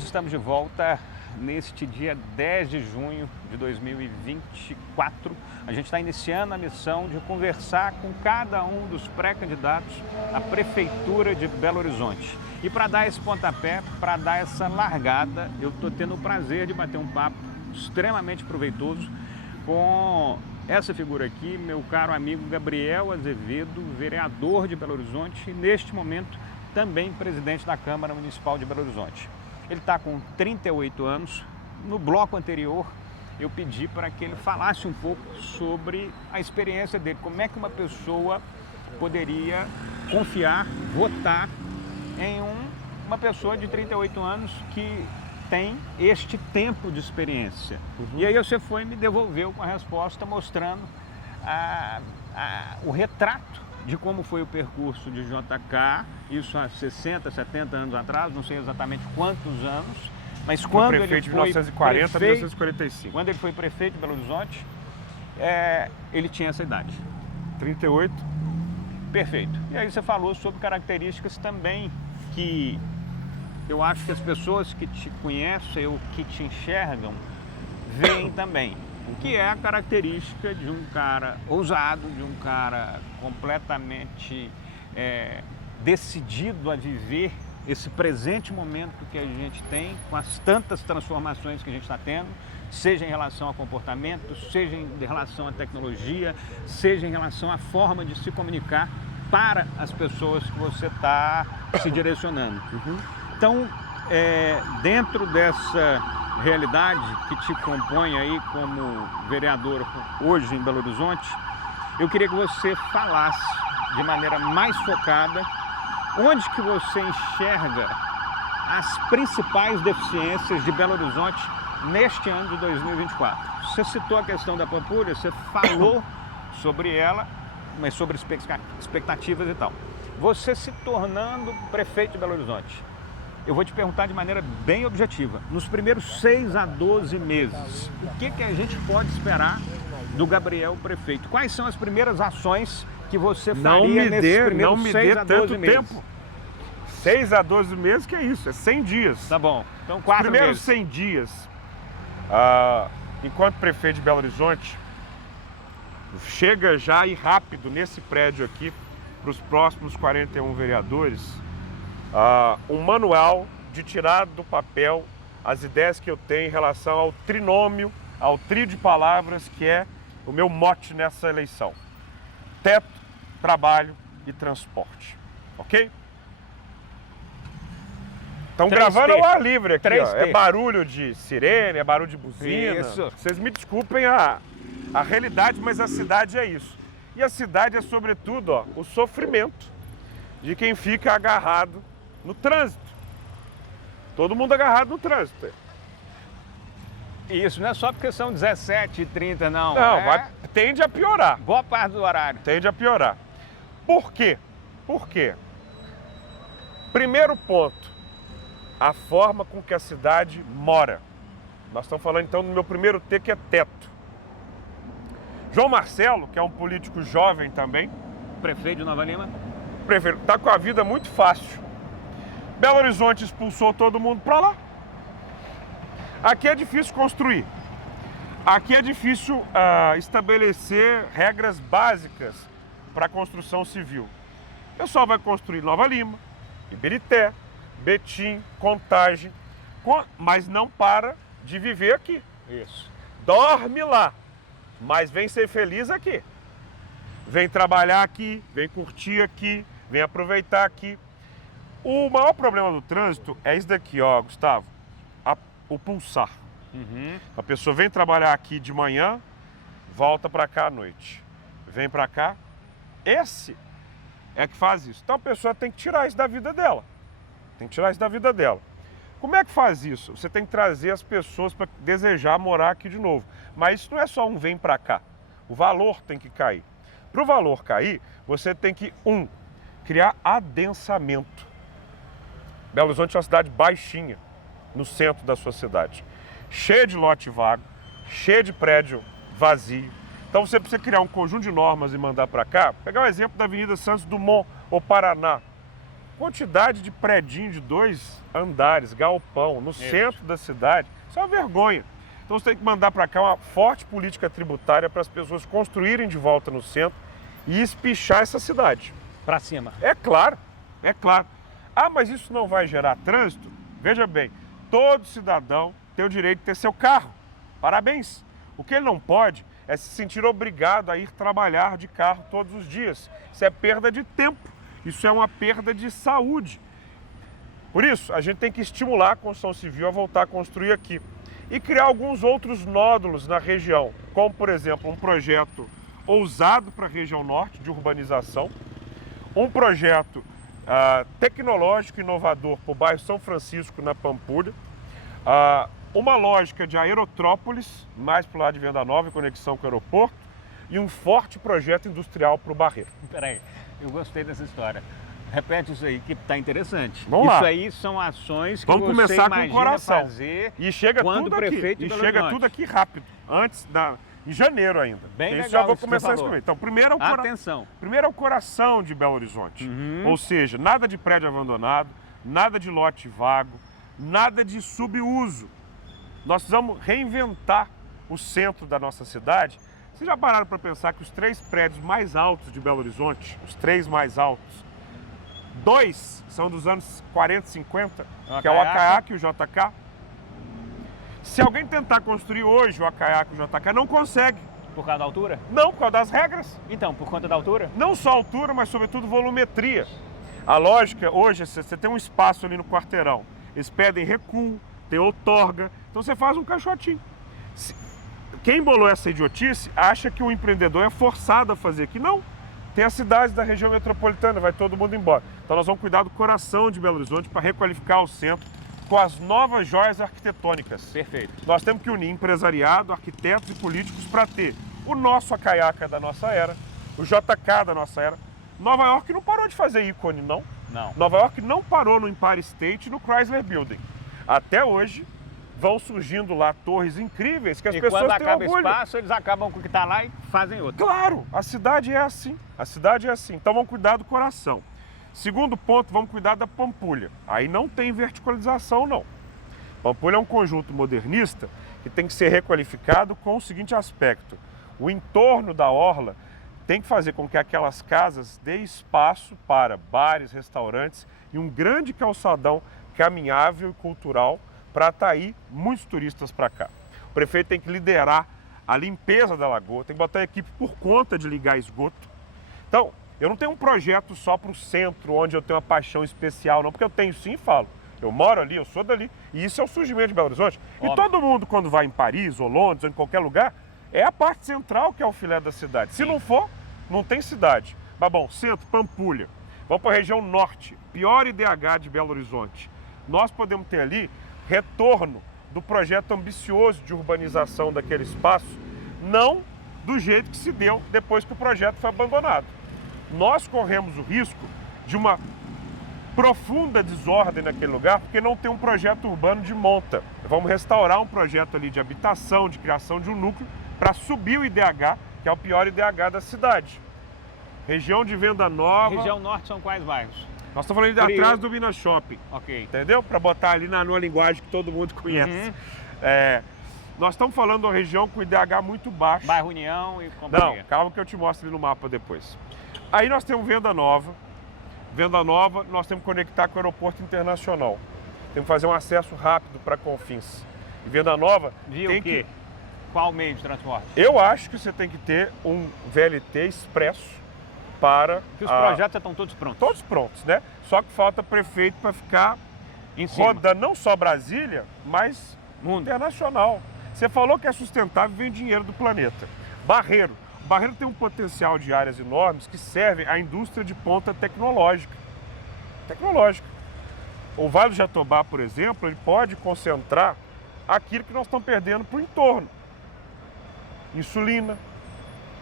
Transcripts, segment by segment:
nós estamos de volta neste dia 10 de junho de 2024. A gente está iniciando a missão de conversar com cada um dos pré-candidatos à Prefeitura de Belo Horizonte. E para dar esse pontapé, para dar essa largada, eu estou tendo o prazer de bater um papo extremamente proveitoso com essa figura aqui, meu caro amigo Gabriel Azevedo, vereador de Belo Horizonte e neste momento também presidente da Câmara Municipal de Belo Horizonte. Ele está com 38 anos. No bloco anterior, eu pedi para que ele falasse um pouco sobre a experiência dele, como é que uma pessoa poderia confiar, votar em uma pessoa de 38 anos que tem este tempo de experiência. E aí você foi e me devolveu com a resposta mostrando o retrato de como foi o percurso de JK, isso há 60, 70 anos atrás, não sei exatamente quantos anos, mas quando ele foi de 1940 a 1945. Quando ele foi prefeito de Belo Horizonte, ele tinha essa idade. 38. Perfeito. E aí você falou sobre características também que eu acho que as pessoas que te conhecem ou que te enxergam veem também. O que é a característica de um cara ousado, de um cara completamente decidido a viver esse presente momento que a gente tem, com as tantas transformações que a gente está tendo, seja em relação ao comportamento, seja em relação à tecnologia, seja em relação à forma de se comunicar para as pessoas que você está se direcionando. Então, dentro dessa realidade que te compõe aí como vereador hoje em Belo Horizonte, eu queria que você falasse de maneira mais focada onde que você enxerga as principais deficiências de Belo Horizonte neste ano de 2024. Você citou a questão da Pampulha, você falou sobre ela, mas sobre expectativas e tal. Você se tornando prefeito de Belo Horizonte, eu vou te perguntar de maneira bem objetiva. Nos primeiros 6 a 12 meses, o que a gente pode esperar do Gabriel prefeito? Quais são as primeiras ações que você faria nesses primeiros 6 a 12 meses? Tempo. 6 a 12 meses, que é isso? É 100 dias. Tá bom. Então, 4 meses. Primeiros 100 dias, enquanto prefeito de Belo Horizonte, chega já e rápido nesse prédio aqui, para os próximos 41 vereadores, um manual de tirar do papel as ideias que eu tenho em relação ao trinômio, ao trio de palavras que é o meu mote nessa eleição: teto, trabalho e transporte. Ok? Estão gravando ao ar livre aqui, ó. É barulho de sirene, é barulho de buzina. Isso. Vocês me desculpem a realidade, mas a cidade é isso. E a cidade é, sobretudo, ó, o sofrimento de quem fica agarrado no trânsito. Todo mundo agarrado no trânsito. Isso não é só porque são 17h30, não. Não, tende a piorar. Boa parte do horário. Tende a piorar. Por quê? Por quê? Primeiro ponto, a forma com que a cidade mora. Nós estamos falando então do meu primeiro T, que é teto. João Marcelo, que é um político jovem também, Prefeito de Nova Lima, está com a vida muito fácil. Belo Horizonte expulsou todo mundo para lá. Aqui é difícil construir. Aqui é difícil estabelecer regras básicas para a construção civil. O pessoal vai construir Nova Lima, Ibirité, Betim, Contagem, mas não para de viver aqui. Isso. Dorme lá, mas vem ser feliz aqui. Vem trabalhar aqui, vem curtir aqui, vem aproveitar aqui. O maior problema do trânsito é isso daqui, ó, Gustavo, o pulsar. A pessoa vem trabalhar aqui de manhã, volta para cá à noite. Vem para cá, esse é que faz isso. Então a pessoa tem que tirar isso da vida dela. Tem que tirar isso da vida dela. Como é que faz isso? Você tem que trazer as pessoas para desejar morar aqui de novo. Mas isso não é só um vem para cá. O valor tem que cair. Para o valor cair, você tem que, criar adensamento. Belo Horizonte é uma cidade baixinha, no centro da sua cidade. Cheia de lote vago, cheia de prédio vazio. Então você precisa criar um conjunto de normas e mandar para cá. Pegar o exemplo da Avenida Santos Dumont, ou Paraná. quantidade de predinho de 2 andares, galpão, no centro da cidade, isso é uma vergonha. Então você tem que mandar para cá uma forte política tributária para as pessoas construírem de volta no centro e espichar essa cidade. Para cima. É claro, é claro. Ah, mas isso não vai gerar trânsito? Veja bem, todo cidadão tem o direito de ter seu carro. Parabéns. O que ele não pode é se sentir obrigado a ir trabalhar de carro todos os dias. Isso é perda de tempo, isso é uma perda de saúde. Por isso, a gente tem que estimular a construção civil a voltar a construir aqui e criar alguns outros nódulos na região, como, por exemplo, um projeto ousado para a região norte de urbanização, um projeto tecnológico e inovador para o bairro São Francisco, na Pampulha, uma lógica de aerótrópolis, mais para o lado de Venda Nova, em conexão com o aeroporto, e um forte projeto industrial para o Barreiro. Peraí, eu gostei dessa história. Repete isso aí, que está interessante. Vamos lá. Isso aí são ações que Vamos você começar com o imagina coração. fazer E chega quando tudo o prefeito aqui. de E Belo chega Horizonte. tudo aqui rápido, em janeiro ainda. Bem Isso legal já vou isso que começar você a falou. escrever. Então, primeiro Atenção. Primeiro é o coração de Belo Horizonte. Ou seja, nada de prédio abandonado, nada de lote vago, nada de subuso. Nós precisamos reinventar o centro da nossa cidade. Vocês já pararam para pensar que os 3 prédios mais altos de Belo Horizonte, os 3 mais altos, 2 são dos anos 40 e 50, que é o Acaiaca e o JK? Se alguém tentar construir hoje o Acaiaca e o JK, não consegue. Por causa da altura? Não, por causa das regras. Então, por conta da altura? Não só altura, mas sobretudo volumetria. A lógica hoje, você tem um espaço ali no quarteirão. Eles pedem recuo, tem outorga, então você faz um caixotinho. Quem bolou essa idiotice acha que o empreendedor é forçado a fazer aqui. Não, tem as cidades da região metropolitana, vai todo mundo embora. Então nós vamos cuidar do coração de Belo Horizonte para requalificar o centro com as novas joias arquitetônicas. Perfeito. Nós temos que unir empresariado, arquitetos e políticos para ter o nosso Acaiaca da nossa era, o JK da nossa era. Nova York não parou de fazer ícone, não. Não. Nova York não parou no Empire State e no Chrysler Building. Até hoje vão surgindo lá torres incríveis que as pessoas quando têm acaba orgulho. espaço, eles acabam com o que está lá e fazem outro. Claro, a cidade é assim. A cidade é assim. Então vamos cuidar do coração. Segundo ponto, vamos cuidar da Pampulha. Aí não tem verticalização, não. Pampulha é um conjunto modernista que tem que ser requalificado com o seguinte aspecto. O entorno da orla tem que fazer com que aquelas casas dê espaço para bares, restaurantes e um grande calçadão caminhável e cultural para atrair muitos turistas para cá. O prefeito tem que liderar a limpeza da lagoa, tem que botar a equipe por conta de ligar esgoto. Então, eu não tenho um projeto só para o centro, onde eu tenho uma paixão especial, não, porque eu tenho sim e falo. Eu moro ali, eu sou dali. E isso é o surgimento de Belo Horizonte. Óbvio. E todo mundo, quando vai em Paris, ou Londres, ou em qualquer lugar, é a parte central que é o filé da cidade. Se não for, não tem cidade. Mas bom, centro, Pampulha. Vamos para a região norte, pior IDH de Belo Horizonte. Nós podemos ter ali retorno do projeto ambicioso de urbanização daquele espaço, não do jeito que se deu depois que o projeto foi abandonado. Nós corremos o risco de uma profunda desordem naquele lugar, porque não tem um projeto urbano de monta. Vamos restaurar um projeto ali de habitação, de criação de um núcleo, para subir o IDH, que é o pior IDH da cidade. Região de Venda Nova. Região norte são quais bairros? Nós estamos falando ali atrás do Minas Shopping. Ok. Entendeu? Para botar ali numa linguagem que todo mundo conhece. Nós estamos falando de uma região com IDH muito baixo. Bairro União e companhia. Não, calma que eu te mostro ali no mapa depois. Aí nós temos Venda Nova. Venda Nova, nós temos que conectar com o aeroporto internacional. Temos que fazer um acesso rápido para Confins. E Venda Nova Viu o quê? Qual meio de transporte? Eu acho que você tem que ter um VLT expresso para... Que os projetos já estão todos prontos. Todos prontos, né? Só que falta prefeito para ficar em cima. Rodando não só Brasília, mas mundo internacional. Você falou que é sustentável e vem dinheiro do planeta. Barreiro. Barreiro tem um potencial de áreas enormes que servem à indústria de ponta tecnológica. O Vale do Jatobá, por exemplo, ele pode concentrar aquilo que nós estamos perdendo para o entorno. Insulina,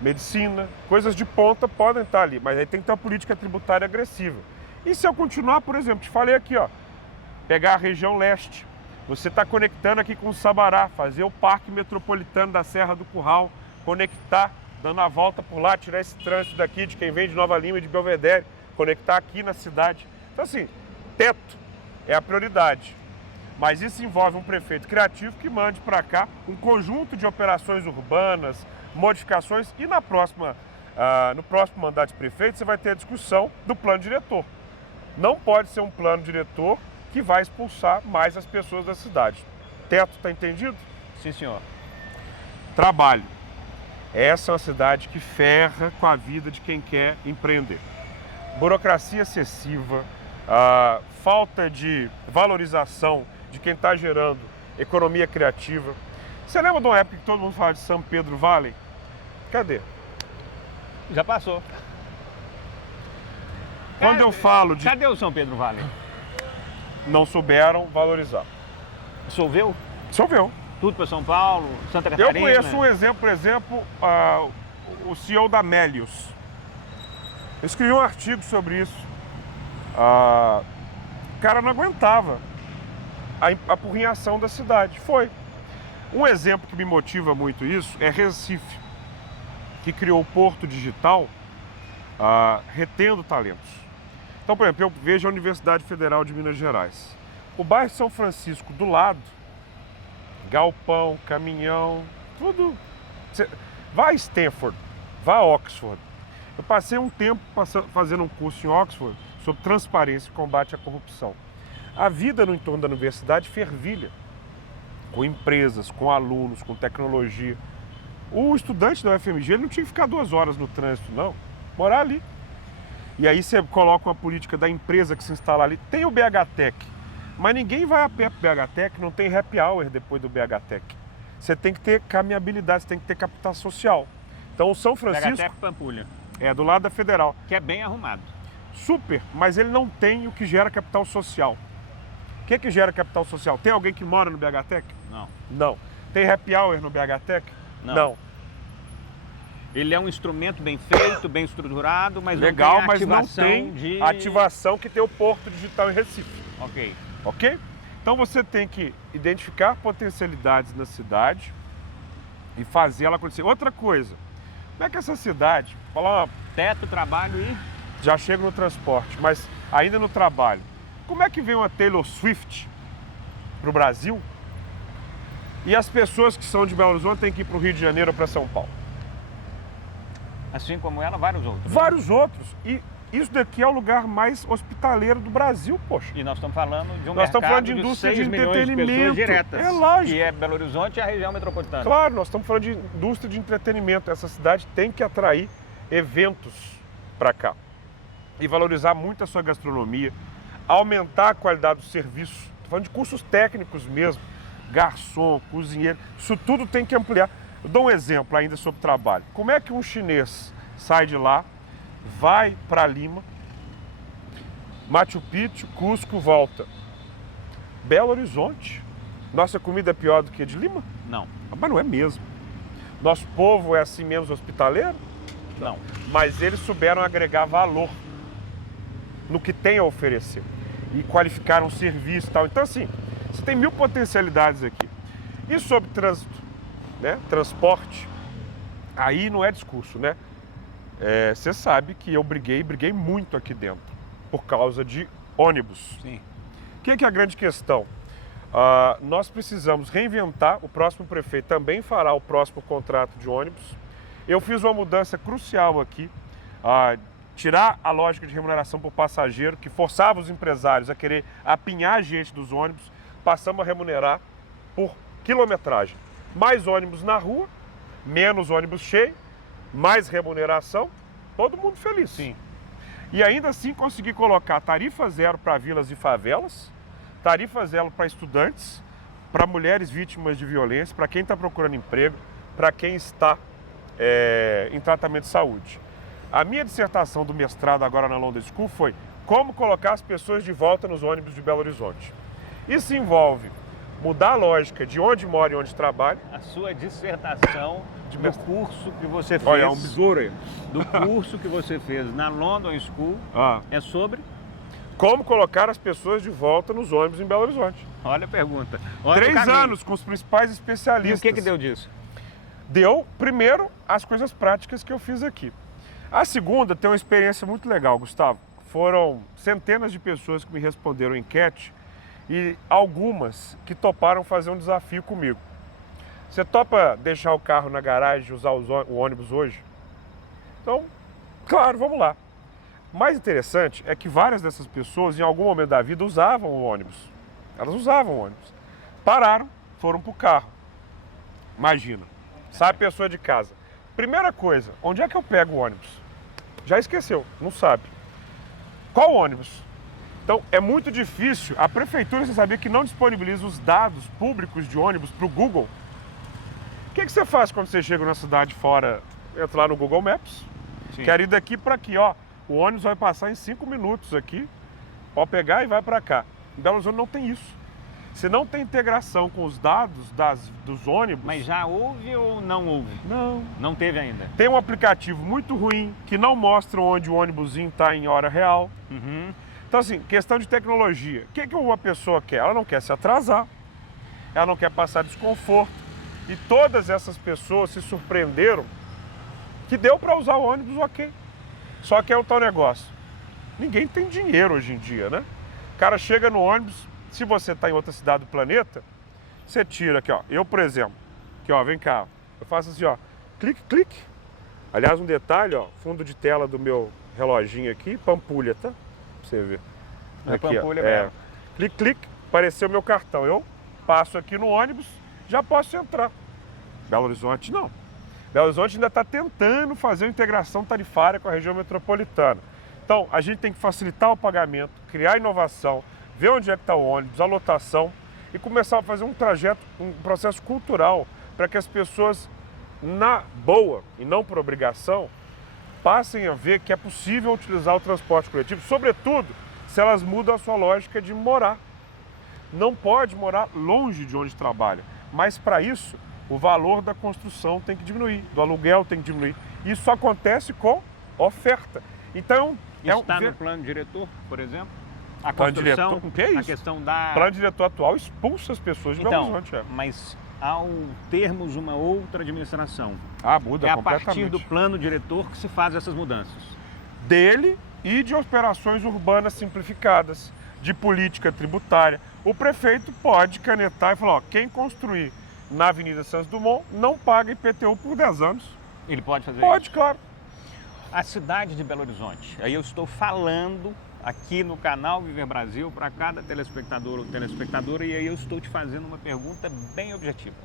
medicina, coisas de ponta podem estar ali, mas aí tem que ter uma política tributária agressiva. E se eu continuar, por exemplo, te falei aqui, ó, pegar a região leste, você está conectando aqui com o Sabará, fazer o parque metropolitano da Serra do Curral, conectar, dando a volta por lá, tirar esse trânsito daqui de quem vem de Nova Lima e de Belvedere, conectar aqui na cidade, Então, assim, teto é a prioridade. Mas isso envolve um prefeito criativo que mande para cá um conjunto de operações urbanas, modificações e no próximo mandato de prefeito você vai ter a discussão do plano diretor. Não pode ser um plano diretor que vai expulsar mais as pessoas da cidade. Teto, está entendido? Sim, senhor. Trabalho. Essa é uma cidade que ferra com a vida de quem quer empreender. Burocracia excessiva, falta de valorização de quem está gerando economia criativa. Você lembra de uma época que todo mundo falava de São Pedro Valley? Cadê? Já passou. Quando eu falo de... Cadê o São Pedro Valley? Não souberam valorizar. Dissolveu? Dissolveu. Tudo para São Paulo, Santa Eu Catarina? conheço um exemplo, por exemplo, o CEO da Melius. Eu escrevi um artigo sobre isso. O cara não aguentava a apurrinhação da cidade. Foi. Um exemplo que me motiva muito isso é Recife, que criou o Porto Digital, retendo talentos. Então, por exemplo, eu vejo a Universidade Federal de Minas Gerais. O bairro São Francisco, do lado, galpão, caminhão, tudo. Vá a Stanford, vá a Oxford. Eu passei um tempo fazendo um curso em Oxford sobre transparência e combate à corrupção. A vida no entorno da universidade fervilha, com empresas, com alunos, com tecnologia. O estudante da UFMG ele não tinha que ficar 2 horas no trânsito, não. Morar ali. E aí você coloca uma política da empresa que se instala ali. Tem o BHTech, mas ninguém vai a pé para o BHTech, não tem happy hour depois do BHTech. Você tem que ter caminhabilidade, você tem que ter capital social. Então o São Francisco... BHTech Pampulha. É, do lado da Federal. Que é bem arrumado. Super, mas ele não tem o que gera capital social. O que gera capital social? Tem alguém que mora no BHTech? Não. Não. Tem happy hour no BHTech? Não. Ele é um instrumento bem feito, bem estruturado, mas legal, não tem mas não ativação tem ativação que tem o Porto Digital em Recife. Ok. Ok? Então você tem que identificar potencialidades na cidade e fazer ela acontecer. Outra coisa, como é que essa cidade, falar uma, Teto, trabalho e... já chega no transporte, mas ainda no trabalho, como é que vem uma Taylor Swift para o Brasil e as pessoas que são de Belo Horizonte têm que ir para o Rio de Janeiro ou para São Paulo? Assim como ela, vários outros. Vários outros. E isso daqui é o lugar mais hospitaleiro do Brasil, poxa. E nós estamos falando de um Nós estamos falando mercado de indústria de 6 milhões de pessoas entretenimento. diretas. É lógico. Que é Belo Horizonte e a região metropolitana. Claro, nós estamos falando de indústria de entretenimento. Essa cidade tem que atrair eventos para cá. E valorizar muito a sua gastronomia, aumentar a qualidade do serviço. Estou falando de cursos técnicos mesmo. Garçom, cozinheiro, isso tudo tem que ampliar. Eu dou um exemplo ainda sobre trabalho. Como é que um chinês sai de lá, vai para Lima, Machu Picchu, Cusco, volta? Belo Horizonte. Nossa comida é pior do que a de Lima? Não. Mas não é mesmo. Nosso povo é assim menos hospitaleiro? Não. Mas eles souberam agregar valor no que tem a oferecer e qualificaram o serviço e tal. Então, assim, você tem 1000 potencialidades aqui. E sobre trânsito, né? Transporte, aí não é discurso, né? Você sabe que eu briguei muito aqui dentro por causa de ônibus. Sim. O que é a grande questão? Nós precisamos reinventar, o próximo prefeito também fará o próximo contrato de ônibus. Eu fiz uma mudança crucial aqui, tirar a lógica de remuneração por passageiro, que forçava os empresários a querer apinhar a gente dos ônibus, passamos a remunerar por quilometragem. Mais ônibus na rua, menos ônibus cheio, mais remuneração, todo mundo feliz. Sim. E ainda assim conseguir colocar tarifa zero para vilas e favelas, tarifa zero para estudantes, para mulheres vítimas de violência, para quem está procurando emprego, para quem está em tratamento de saúde. A minha dissertação do mestrado agora na London School foi como colocar as pessoas de volta nos ônibus de Belo Horizonte. Isso envolve mudar a lógica de onde mora e onde trabalha. A sua dissertação do curso que você fez. Olha, é um besouro aí. Do curso que você fez na London School é sobre? Como colocar as pessoas de volta nos ônibus em Belo Horizonte. Olha a pergunta. Olha 3 anos com os principais especialistas. E o que deu disso? Deu, primeiro, as coisas práticas que eu fiz aqui. A segunda tem uma experiência muito legal, Gustavo. foram centenas de pessoas que me responderam enquete e algumas que toparam fazer um desafio comigo. Você topa deixar o carro na garagem e usar o ônibus hoje? Então, claro, vamos lá. O mais interessante é que várias dessas pessoas, em algum momento da vida, usavam o ônibus. Elas usavam o ônibus. Pararam, foram para o carro. Imagina, sai a pessoa de casa. Primeira coisa, onde é que eu pego o ônibus? Já esqueceu, não sabe. Qual ônibus? Então, é muito difícil. A prefeitura, você sabia que não disponibiliza os dados públicos de ônibus para o Google? O que você faz quando você chega na cidade fora? Entra lá no Google Maps. Sim. Quero ir daqui para aqui, ó. O ônibus vai passar em 5 minutos aqui. Pode pegar e vai para cá. Em Belo Horizonte não tem isso. Você não tem integração com os dados dos ônibus. Mas já houve ou não houve? Não. Não teve ainda. Tem um aplicativo muito ruim que não mostra onde o ônibusinho está em hora real. Uhum. Então, assim, questão de tecnologia. O que uma pessoa quer? Ela não quer se atrasar, ela não quer passar desconforto. E todas essas pessoas se surpreenderam que deu para usar o ônibus, ok. Só que é o tal negócio. Ninguém tem dinheiro hoje em dia, né? O cara chega no ônibus, se você está em outra cidade do planeta, você tira aqui, ó. Eu, por exemplo, aqui, ó, vem cá. Eu faço assim, ó, clique, clique. Aliás, um detalhe, ó, fundo de tela do meu reloginho aqui, pampulha, tá? Pra você ver. É Aqui, pampulha ó, mesmo. clique, clique, apareceu meu cartão. Eu passo aqui no ônibus, já posso entrar. Belo Horizonte, não. Belo Horizonte ainda está tentando fazer uma integração tarifária com a região metropolitana. Então, a gente tem que facilitar o pagamento, criar inovação, ver onde é que está o ônibus, a lotação e começar a fazer um trajeto, um processo cultural para que as pessoas, na boa e não por obrigação, passem a ver que é possível utilizar o transporte coletivo, sobretudo se elas mudam a sua lógica de morar. Não pode morar longe de onde trabalha, mas para isso o valor da construção tem que diminuir, do aluguel tem que diminuir. Isso só acontece com oferta. Então, Isso está no plano diretor, por exemplo? A Plano construção, diretor, o que é isso? a questão da... o plano diretor atual expulsa as pessoas de Belo Então, Horizonte. mas ao termos uma outra administração, Muda é a completamente. partir do plano diretor que se faz essas mudanças. Dele e de operações urbanas simplificadas, de política tributária. O prefeito pode canetar e falar, ó, quem construir na Avenida Santos Dumont não paga IPTU por 10 anos. Ele pode fazer Pode, isso? claro. A cidade de Belo Horizonte, aí eu estou falando aqui no canal Viver Brasil para cada telespectador ou telespectadora e aí eu estou te fazendo uma pergunta bem objetiva.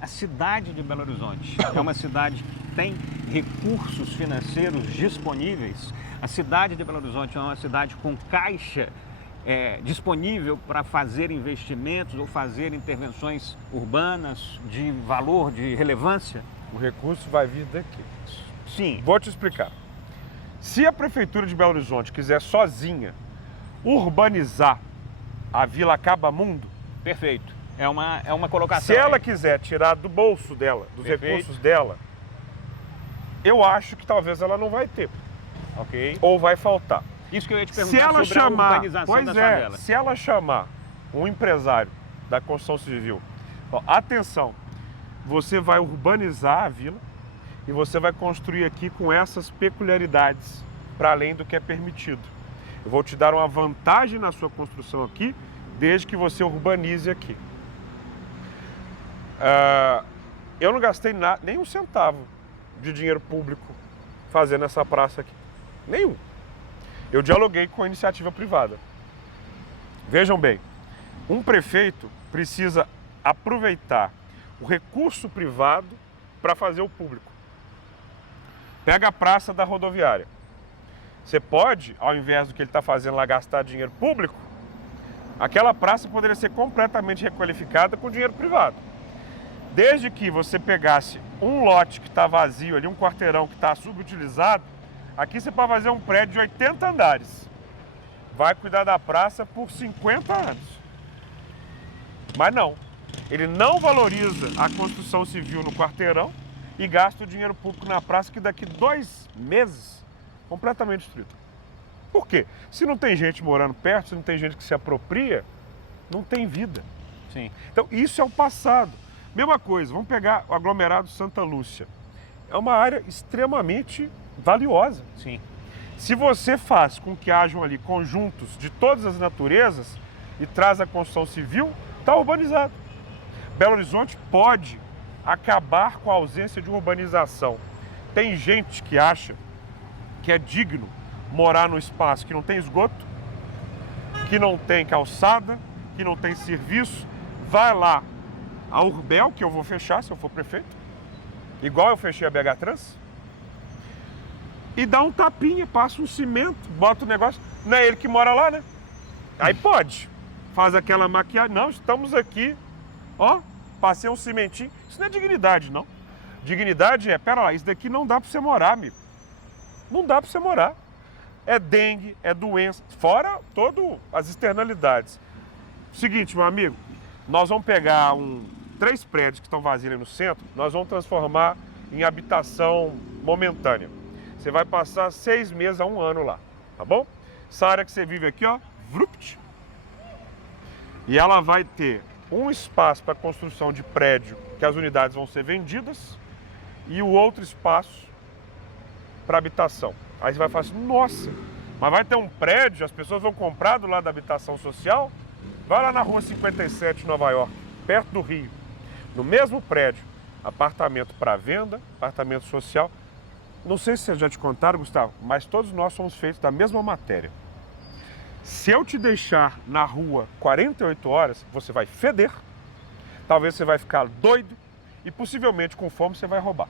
A cidade de Belo Horizonte é uma cidade que tem recursos financeiros disponíveis? A cidade de Belo Horizonte é uma cidade com caixa disponível para fazer investimentos ou fazer intervenções urbanas de valor, de relevância? O recurso vai vir daqui. Sim. Vou te explicar. Se a Prefeitura de Belo Horizonte quiser sozinha urbanizar a Vila Acabamundo, Perfeito. É uma colocação. se ela quiser tirar do bolso dela, dos Perfeito. recursos dela, eu acho que talvez ela não vai ter, Ok. ou vai faltar. Isso que eu ia te Se perguntar ela sobre a chamar, urbanização pois das é, favelas. se ela chamar um empresário da construção civil, ó, atenção, você vai urbanizar a vila e você vai construir aqui com essas peculiaridades, para além do que é permitido. Eu vou te dar uma vantagem na sua construção aqui, desde que você urbanize aqui. Eu não gastei nem um centavo de dinheiro público fazendo essa praça aqui. Nenhum. Eu dialoguei com a iniciativa privada. Vejam bem, um prefeito precisa aproveitar o recurso privado para fazer o público. Pega a praça da rodoviária. Você pode, ao invés do que ele está fazendo lá, gastar dinheiro público, aquela praça poderia ser completamente requalificada com dinheiro privado. Desde que você pegasse um lote que está vazio ali, um quarteirão que está subutilizado, aqui você pode fazer um prédio de 80 andares. Vai cuidar da praça por 50 anos. Mas não. Ele não valoriza a construção civil no quarteirão e gasta o dinheiro público na praça que daqui 2 meses completamente destruída. Por quê? Se não tem gente morando perto, se não tem gente que se apropria, não tem vida. Sim. Então isso é o passado. Mesma coisa, vamos pegar o aglomerado Santa Lúcia. É uma área extremamente valiosa. Sim. Se você faz com que hajam ali conjuntos de todas as naturezas e traz a construção civil, está urbanizado. Belo Horizonte pode acabar com a ausência de urbanização. Tem gente que acha que é digno morar num espaço que não tem esgoto, que não tem calçada, que não tem serviço. Vai lá a Urbel, que eu vou fechar se eu for prefeito, igual eu fechei a BH Trans, e dá um tapinha, passa um cimento, bota o negócio. Não é ele que mora lá, né? Aí pode. Faz aquela maquiagem. Não, estamos aqui, ó, passei um cimentinho. Isso não é dignidade, não. Dignidade é, pera lá, isso daqui não dá pra você morar, amigo. Não dá pra você morar. É dengue, é doença, fora todas as externalidades. Seguinte, meu amigo, nós vamos pegar 3 prédios que estão vazios ali no centro, nós vamos transformar em habitação momentânea. Você vai passar 6 meses a 1 ano lá, tá bom? Essa área que você vive aqui, ó, vrupt. E ela vai ter um espaço para construção de prédio, que as unidades vão ser vendidas, e o outro espaço para habitação. Aí você vai falar assim, nossa, mas vai ter um prédio, as pessoas vão comprar do lado da habitação social? Vai lá na rua 57, Nova York, perto do Rio. No mesmo prédio, apartamento para venda, apartamento social. Não sei se vocês já te contaram, Gustavo, mas todos nós somos feitos da mesma matéria. Se eu te deixar na rua 48 horas, você vai feder, talvez você vai ficar doido e possivelmente com fome você vai roubar.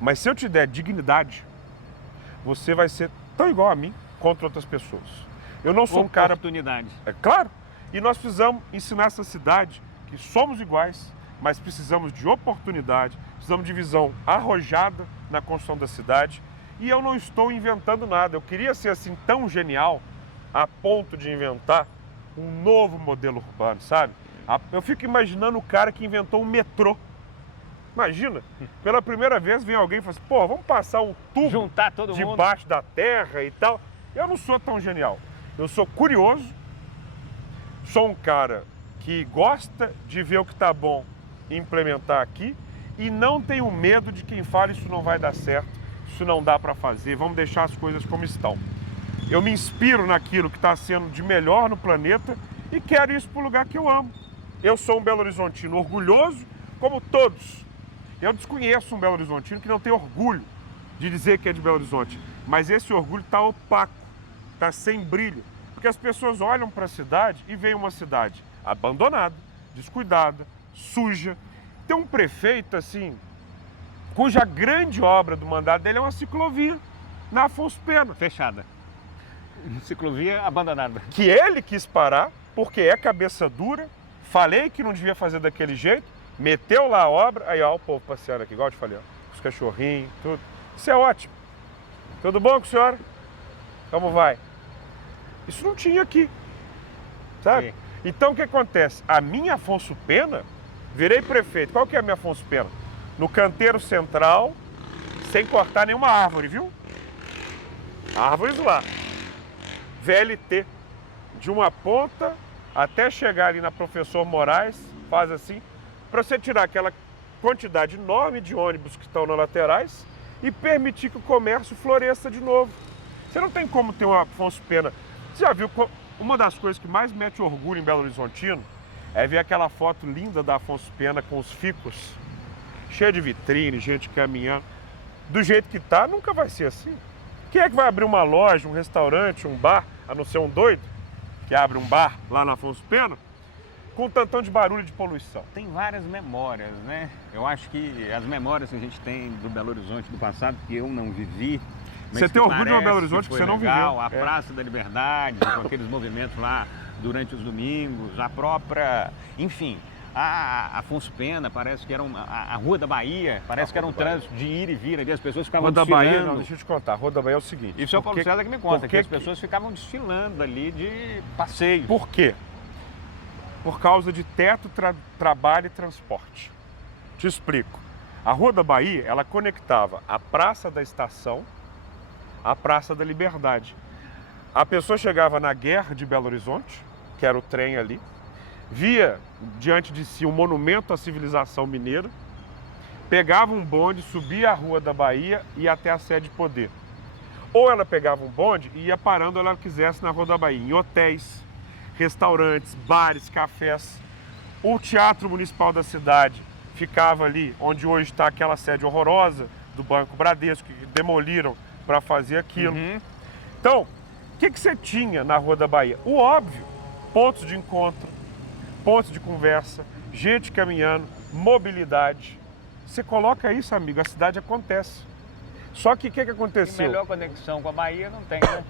Mas se eu te der dignidade, você vai ser tão igual a mim contra outras pessoas. Eu não sou um cara... Oportunidade. É claro. E nós precisamos ensinar essa cidade que somos iguais, mas precisamos de oportunidade, precisamos de visão arrojada na construção da cidade. E eu não estou inventando nada. Eu queria ser assim tão genial a ponto de inventar um novo modelo urbano, sabe? Eu fico imaginando o cara que inventou um metrô. Imagina, pela primeira vez vem alguém e fala assim, pô, vamos passar um tubo Juntar todo mundo debaixo da terra e tal. Eu não sou tão genial. Eu sou curioso, sou um cara que gosta de ver o que está bom e implementar aqui e não tenho medo de quem fala isso não vai dar certo, isso não dá para fazer, vamos deixar as coisas como estão. Eu me inspiro naquilo que está sendo de melhor no planeta e quero isso para o lugar que eu amo. Eu sou um Belo Horizontino orgulhoso, como todos. Eu desconheço um Belo Horizontino que não tem orgulho de dizer que é de Belo Horizonte, mas esse orgulho está opaco, está sem brilho, porque as pessoas olham para a cidade e veem uma cidade abandonada, descuidada, suja. Tem um prefeito assim, cuja grande obra do mandato dele é uma ciclovia na Afonso Pena. fechada. Ciclovia abandonada. Que ele quis parar, porque é cabeça dura, falei que não devia fazer daquele jeito, meteu lá a obra, aí ó, o povo passeando aqui, igual eu te falei, ó, os cachorrinhos, tudo. Isso é ótimo. Tudo bom com a senhora? Como vai? Isso não tinha aqui, sabe? Sim. Então o que acontece? A minha Afonso Pena, virei prefeito. Qual que é a minha Afonso Pena? No canteiro central, sem cortar nenhuma árvore, viu? Árvores lá. VLT. De uma ponta até chegar ali na Professor Moraes, faz assim, para você tirar aquela quantidade enorme de ônibus que estão nas laterais e permitir que o comércio floresça de novo. Você não tem como ter uma Afonso Pena. Você já viu, uma das coisas que mais mete orgulho em Belo Horizontino é ver aquela foto linda da Afonso Pena com os ficus, cheia de vitrine, gente caminhando. Do jeito que tá, nunca vai ser assim. Quem é que vai abrir uma loja, um restaurante, um bar, a não ser um doido, que abre um bar lá na Afonso Pena, com um tantão de barulho e de poluição? Tem várias memórias, né? Eu acho que as memórias que a gente tem do Belo Horizonte do passado, que eu não vivi... mas Você que tem orgulho de parece Belo Horizonte que foi você não legal, viveu. A Praça da Liberdade, com aqueles movimentos lá durante os domingos, a própria... Enfim, a Afonso Pena, parece que era a Rua da Bahia, parece que era um trânsito de ir e vir ali, as pessoas ficavam Rua da desfilando. Bahia, não, deixa eu te contar, a Rua da Bahia é o seguinte... Isso é o Paulo César que me conta, que as que- pessoas ficavam desfilando ali de passeio. Por quê? Por causa de teto, trabalho e transporte. Te explico. A Rua da Bahia, ela conectava a Praça da Estação à Praça da Liberdade. A pessoa chegava na Guerra de Belo Horizonte, que era o trem ali, via diante de si um monumento à civilização mineira, pegava um bonde, subia a Rua da Bahia e ia até a sede de poder. Ou ela pegava um bonde e ia parando onde ela quisesse na Rua da Bahia, em hotéis, restaurantes, bares, cafés. O Teatro Municipal da cidade ficava ali onde hoje está aquela sede horrorosa do Banco Bradesco, que demoliram para fazer aquilo. Então, o que você tinha na Rua da Bahia? O óbvio, pontos de encontro, pontos de conversa, gente caminhando, mobilidade. Você coloca isso, amigo, a cidade acontece. Só que o que E aconteceu? melhor conexão com a Bahia não tem, né?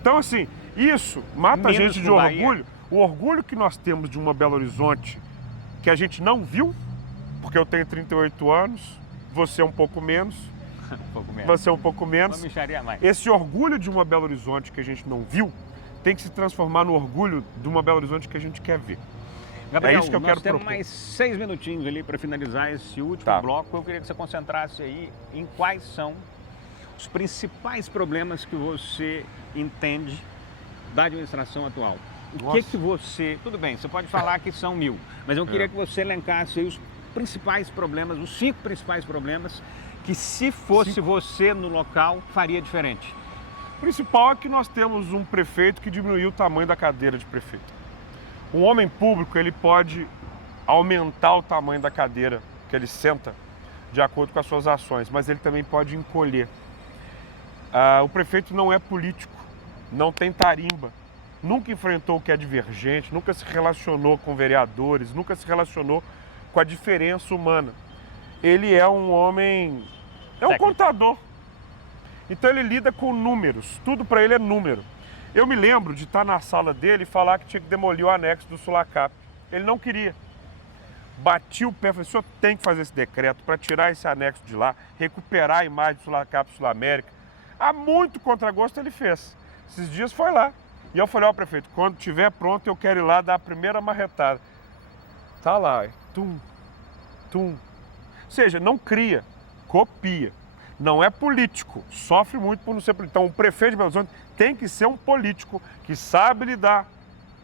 Então, assim, isso mata a Menos gente de com Bahia. orgulho. O orgulho que nós temos de uma Belo Horizonte que a gente não viu, porque eu tenho 38 anos, você um pouco menos, Um pouco menos. você um pouco Uma menos. mixaria a mais. Esse orgulho de uma Belo Horizonte que a gente não viu tem que se transformar no orgulho de uma Belo Horizonte que a gente quer ver. Gabriel, é isso que eu nós quero temos propor. mais 6 minutinhos ali para finalizar esse último Tá. bloco. Eu queria que você concentrasse aí em quais são os principais problemas que você entende da administração atual. O que você... Tudo bem, você pode falar que são 1000, mas eu queria que você elencasse aí os principais problemas, os 5 principais problemas que, se fosse você no local, faria diferente. O principal é que nós temos um prefeito que diminuiu o tamanho da cadeira de prefeito. Um homem público, ele pode aumentar o tamanho da cadeira que ele senta de acordo com as suas ações, mas ele também pode encolher. O prefeito não é político, não tem tarimba, nunca enfrentou o que é divergente, nunca se relacionou com vereadores, nunca se relacionou com a diferença humana. Ele é um homem, é um Técnico. contador. Então ele lida com números, tudo para ele é número. Eu me lembro de estar na sala dele e falar que tinha que demolir o anexo do Sulacap. Ele não queria. Bati o pé, falei, o senhor tem que fazer esse decreto para tirar esse anexo de lá, recuperar a imagem do Sulacap Sul-América. Há muito contragosto ele fez. Esses dias foi lá. E eu falei, ó, prefeito, quando estiver pronto eu quero ir lá dar a primeira marretada. Tá lá, tum, tum. Ou seja, não cria, copia. Não é político, sofre muito por não ser político. Então o prefeito de Belo Horizonte tem que ser um político que sabe lidar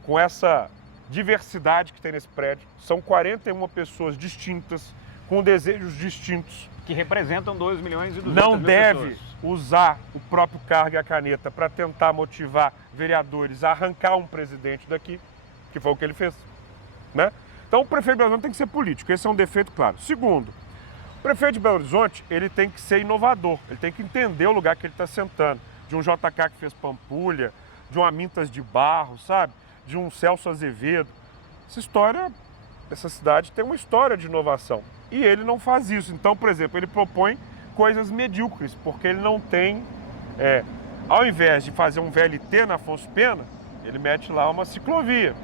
com essa diversidade que tem nesse prédio. São 41 pessoas distintas, com desejos distintos. Que representam 2 milhões e 200 Não mil deve pessoas. usar o próprio cargo e a caneta para tentar motivar vereadores a arrancar um presidente daqui, que foi o que ele fez, né? Então o prefeito de Belo Horizonte tem que ser político, esse é um defeito claro. Segundo, o prefeito de Belo Horizonte, ele tem que ser inovador, ele tem que entender o lugar que ele está sentando. De um JK que fez Pampulha, de um Amintas de Barro, sabe? De um Celso Azevedo. Essa cidade tem uma história de inovação. E ele não faz isso. Então, por exemplo, ele propõe coisas medíocres, porque ele não tem... ao invés de fazer um VLT na Afonso Pena, ele mete lá uma ciclovia.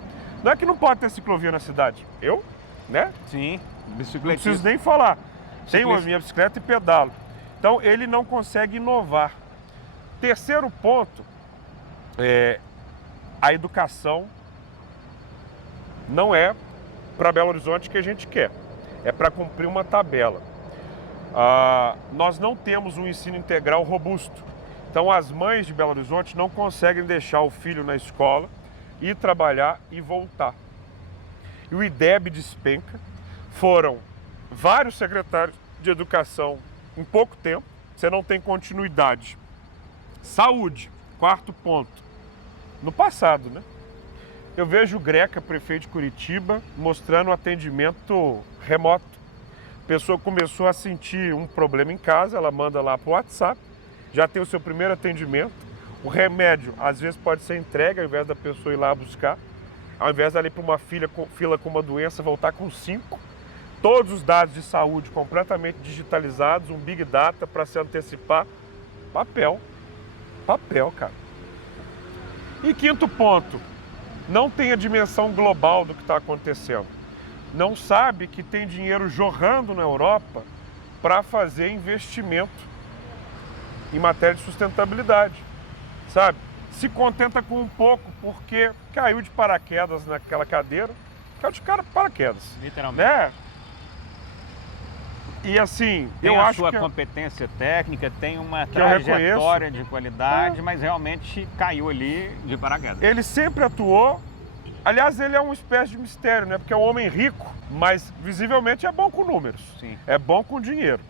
Não é que não pode ter ciclovia na cidade. Eu, né? Sim, Não bicicleta. preciso nem falar. Tenho a Ciclista. minha bicicleta e pedalo. Então, ele não consegue inovar. Terceiro ponto, a educação não é para Belo Horizonte que a gente quer. É para cumprir uma tabela. Nós não temos um ensino integral robusto. Então, as mães de Belo Horizonte não conseguem deixar o filho na escola, ir trabalhar e voltar. E o IDEB despenca. Foram vários secretários de educação em pouco tempo. Você não tem continuidade. Saúde, quarto ponto. No passado, né? Eu vejo o Greca, prefeito de Curitiba, mostrando atendimento remoto. A pessoa começou a sentir um problema em casa, ela manda lá para o WhatsApp, já tem o seu primeiro atendimento. O remédio, às vezes, pode ser entregue, ao invés da pessoa ir lá buscar. Ao invés de ir para uma fila com uma doença, voltar com 5. Todos os dados de saúde completamente digitalizados, um Big Data para se antecipar. Papel, cara. E quinto ponto, não tem a dimensão global do que está acontecendo. Não sabe que tem dinheiro jorrando na Europa para fazer investimento em matéria de sustentabilidade, sabe? Se contenta com um pouco porque caiu de paraquedas naquela cadeira, caiu de paraquedas, Literalmente. né? E assim, Tem eu a acho sua que competência técnica, tem uma que eu reconheço. trajetória de qualidade, mas realmente caiu ali de paraquedas. ele sempre atuou. Aliás, ele é uma espécie de mistério, né? Porque é um homem rico, mas visivelmente é bom com números. Sim. É bom com dinheiro.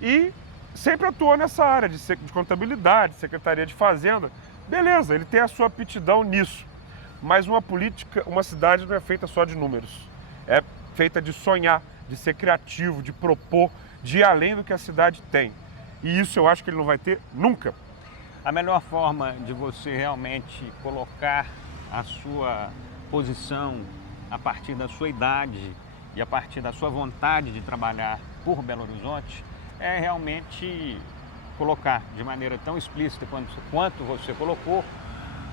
E sempre atuou nessa área de contabilidade, secretaria de fazenda. Beleza, ele tem a sua aptidão nisso. Mas uma cidade não é feita só de números. É feita de sonhar, de ser criativo, de propor, de ir além do que a cidade tem. E isso eu acho que ele não vai ter nunca. A melhor forma de você realmente colocar a sua posição a partir da sua idade e a partir da sua vontade de trabalhar por Belo Horizonte é realmente colocar de maneira tão explícita quanto você colocou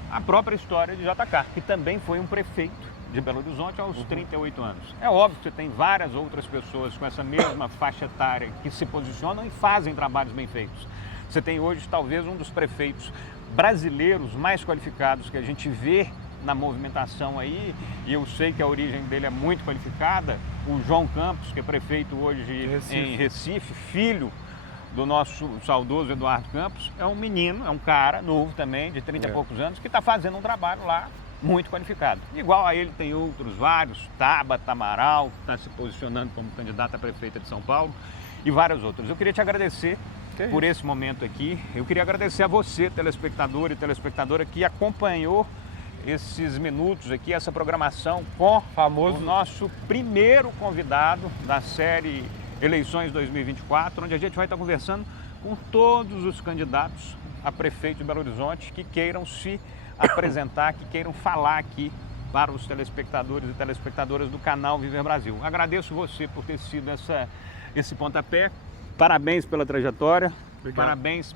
a própria história de JK, que também foi um prefeito de Belo Horizonte aos 38 anos. É óbvio que você tem várias outras pessoas com essa mesma faixa etária que se posicionam e fazem trabalhos bem feitos. Você tem hoje talvez um dos prefeitos brasileiros mais qualificados que a gente vê na movimentação aí, e eu sei que a origem dele é muito qualificada, o João Campos, que é prefeito hoje em Recife, filho do nosso saudoso Eduardo Campos, é um menino, é um cara novo também, de 30 e poucos anos, que está fazendo um trabalho lá muito qualificado. Igual a ele tem outros vários, Tabata Amaral, que está se posicionando como candidata a prefeita de São Paulo, e vários outros. Eu queria te agradecer por esse momento aqui. Eu queria agradecer a você, telespectador e telespectadora, que acompanhou esses minutos aqui, essa programação com o nosso primeiro convidado da série Eleições 2024, onde a gente vai estar conversando com todos os candidatos a prefeito de Belo Horizonte que queiram se apresentar, que queiram falar aqui para os telespectadores e telespectadoras do canal Viver Brasil. Agradeço você por ter sido esse pontapé. Parabéns pela trajetória. Obrigado. Parabéns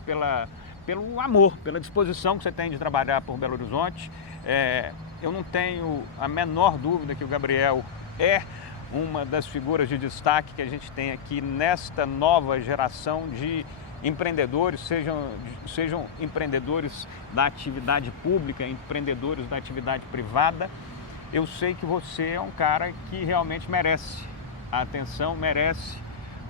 pelo amor, pela disposição que você tem de trabalhar por Belo Horizonte. Eu não tenho a menor dúvida que o Gabriel é uma das figuras de destaque que a gente tem aqui nesta nova geração de empreendedores, sejam empreendedores da atividade pública, empreendedores da atividade privada. Eu sei que você é um cara que realmente merece a atenção, merece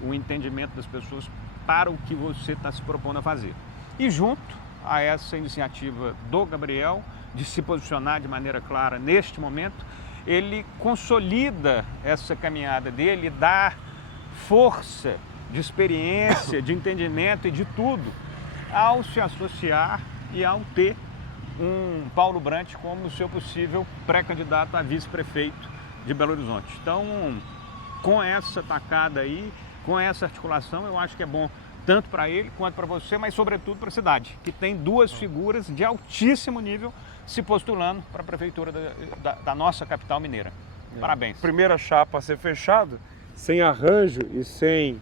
o entendimento das pessoas para o que você está se propondo a fazer. E junto a essa iniciativa do Gabriel, de se posicionar de maneira clara neste momento, ele consolida essa caminhada dele, dá força de experiência, de entendimento e de tudo ao se associar e ao ter um Paulo Brant como seu possível pré-candidato a vice-prefeito de Belo Horizonte. Então, com essa tacada aí, com essa articulação, eu acho que é bom tanto para ele quanto para você, mas sobretudo para a cidade, que tem duas figuras de altíssimo nível se postulando para a prefeitura da nossa capital mineira. Parabéns. Primeira chapa a ser fechada, sem arranjo e sem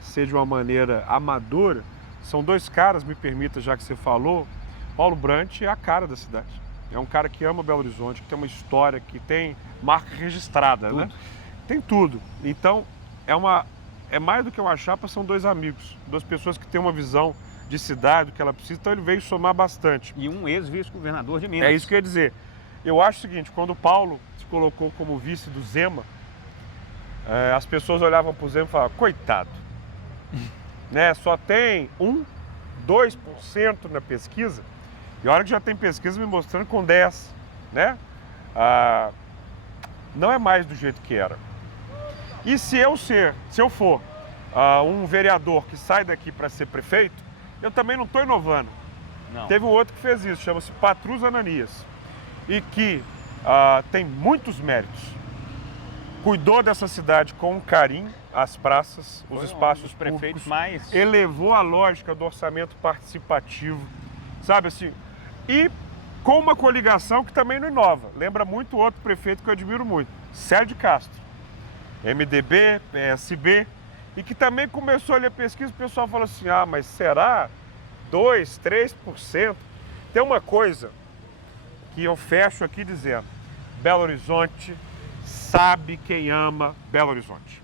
ser de uma maneira amadora. São dois caras, me permita, já que você falou. Paulo Brant é a cara da cidade. É um cara que ama Belo Horizonte, que tem uma história, que tem marca registrada, né? Tem tudo. Então, é mais do que uma chapa, são dois amigos, duas pessoas que têm uma visão de cidade, do que ela precisa, então ele veio somar bastante. E um ex-vice-governador de Minas. É isso que eu ia dizer. Eu acho o seguinte, quando o Paulo se colocou como vice do Zema, as pessoas olhavam para o Zema e falavam, coitado, né? Só tem 2% na pesquisa, e olha que já tem pesquisa me mostrando com 10%, né? Não é mais do jeito que era. E se eu for um vereador que sai daqui para ser prefeito, eu também não estou inovando. Não. Teve um outro que fez isso, chama-se Patrus Ananias, e que tem muitos méritos. Cuidou dessa cidade com carinho, as praças, os espaços públicos, elevou a lógica do orçamento participativo, sabe assim, e com uma coligação que também não inova. Lembra muito outro prefeito que eu admiro muito, Sérgio Castro, MDB, PSB, e que também começou a ler pesquisa, o pessoal falou assim, mas será 2%, 3%? Tem uma coisa que eu fecho aqui dizendo, Belo Horizonte sabe quem ama Belo Horizonte.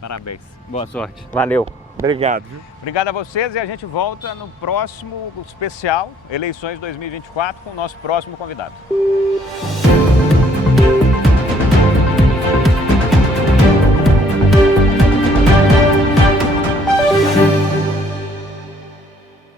Parabéns. Boa sorte. Valeu. Obrigado. Viu? Obrigado a vocês e a gente volta no próximo especial Eleições 2024 com o nosso próximo convidado.